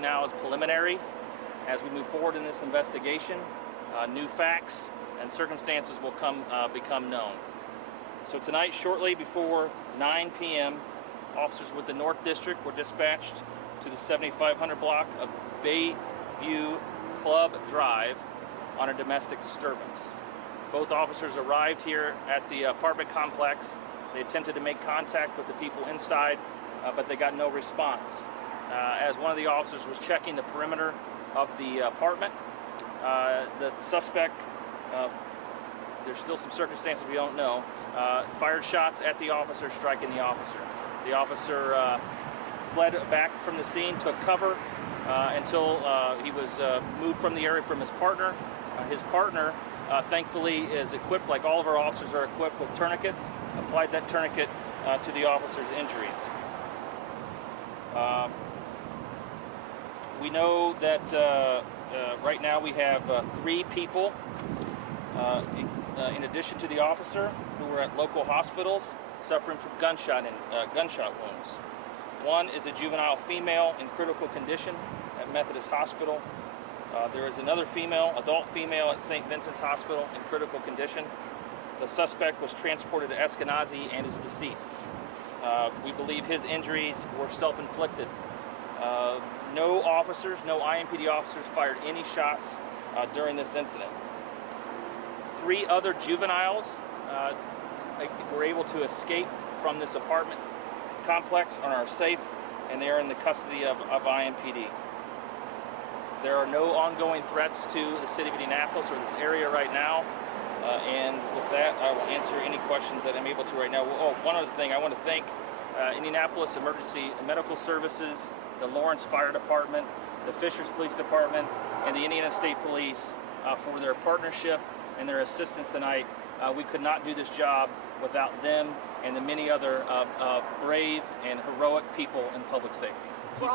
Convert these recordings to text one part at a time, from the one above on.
you now is preliminary. As we move forward in this investigation, new facts and circumstances will become known. So tonight, shortly before 9 p.m., officers with the North District were dispatched to the 7500 block of Bayview Club Drive on a domestic disturbance. Both officers arrived here at the apartment complex. They attempted to make contact with the people inside, but they got no response. As one of the officers was checking the perimeter of the apartment, the suspect, there's still some circumstances we don't know, fired shots at the officer, striking the officer. The officer fled back from the scene, took cover until he was moved from the area from his partner. His partner, thankfully, is equipped, like all of our officers are equipped, with tourniquets, applied that tourniquet to the officer's injuries. We know that right now we have 3 people, in addition to the officer, who are at local hospitals suffering from gunshot wounds. One is a juvenile female in critical condition at Methodist Hospital. There is another adult female at St. Vincent's Hospital in critical condition. The suspect was transported to Eskenazi and is deceased. We believe his injuries were self-inflicted. No officers, no IMPD officers fired any shots during this incident. 3 other juveniles were able to escape from this apartment complex and are safe, and they are in the custody of IMPD. There are no ongoing threats to the city of Indianapolis or this area right now. And with that, I will answer any questions that I'm able to right now. Oh, one other thing, I want to thank Indianapolis Emergency Medical Services, the Lawrence Fire Department, the Fishers Police Department, and the Indiana State Police for their partnership and their assistance tonight. We could not do this job without them and the many other brave and heroic people in public safety.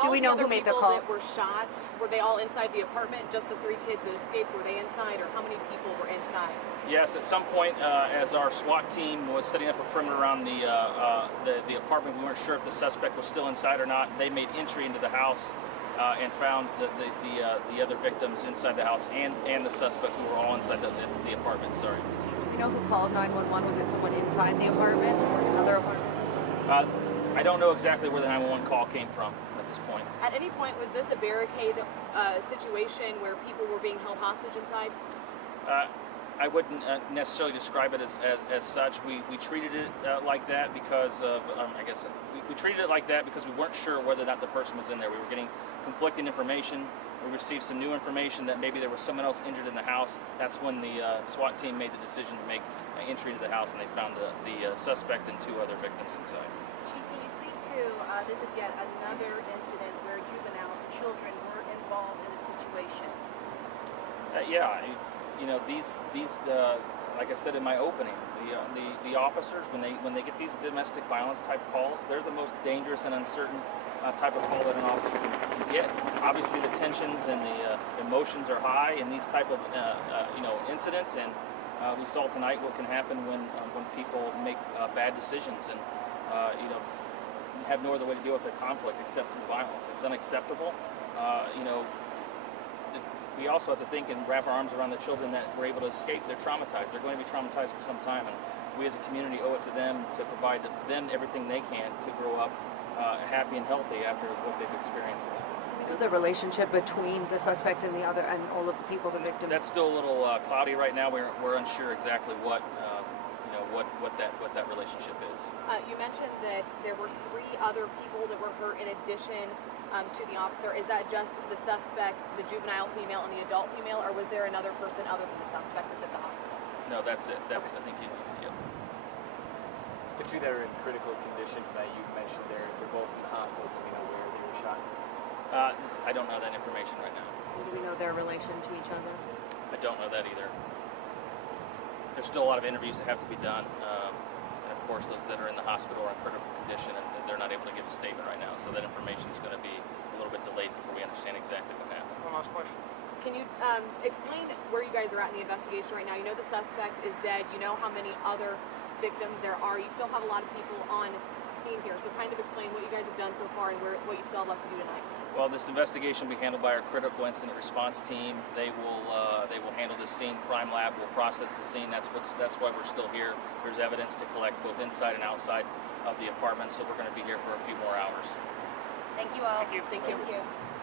Do we know who made the call? That were shot, were they all inside the apartment? Just the 3 kids that escaped, were they inside, or how many people were inside? Yes, at some point, as our SWAT team was setting up a perimeter around the apartment, we weren't sure if the suspect was still inside or not. They made entry into the house and found the other victims inside the house and the suspect, who were all inside the apartment. Sorry. Do you know who called 911? Was it someone inside the apartment or another apartment? I don't know exactly where the 911 call came from at this point. At any point, was this a barricade situation where people were being held hostage inside? I wouldn't necessarily describe it as such. We treated it like that because of, I guess, we treated it like that because we weren't sure whether or not the person was in there. We were getting conflicting information. We received some new information that maybe there was someone else injured in the house. That's when the SWAT team made the decision to make entry to the house, and they found the suspect and 2 other victims inside. Chief, can you speak to, this is yet another incident where juveniles and children were involved in a situation? Yeah, you know, these like I said in my opening, the officers, when they get these domestic violence type calls, they're the most dangerous and uncertain type of call that an officer can get. Obviously, the tensions and the emotions are high in these type of incidents, and we saw tonight what can happen when people make bad decisions and have no other way to deal with a conflict except through violence. It's unacceptable. We also have to think and wrap our arms around the children that were able to escape. They're traumatized. They're going to be traumatized for some time, and we as a community owe it to them to provide them everything they can to grow up happy and healthy after what they've experienced. The relationship between the suspect and all of the people, the victims. That's still a little cloudy right now. We're unsure exactly what that relationship is. You mentioned that there were 3 other people that were hurt in addition to the officer. Is that just the suspect, the juvenile female, and the adult female, or was there another person other than the suspect that's at the hospital? No, that's it. That's okay. I think yeah. The 2 that are in critical condition that you mentioned they're both in the hospital. Do we know where they were shot? I don't know that information right now. Do we know their relation to each other? I don't know that either. There's still a lot of interviews that have to be done. And of course, those that are in the hospital are in critical condition, and they're not able to give a statement right now. So that information is going to be a little bit delayed before we understand exactly what happened. One last question. Can you explain where you guys are at in the investigation right now? You know the suspect is dead. You know how many other victims there are. You still have a lot of people on scene here. So kind of explain what you guys have done so far and what you still have left to do tonight. Well, this investigation will be handled by our critical incident response team. They will handle this scene. Crime lab will process the scene. That's why we're still here. There's evidence to collect both inside and outside of the apartment, so we're going to be here for a few more hours. Thank you all. Thank you. Thank you. Thank you.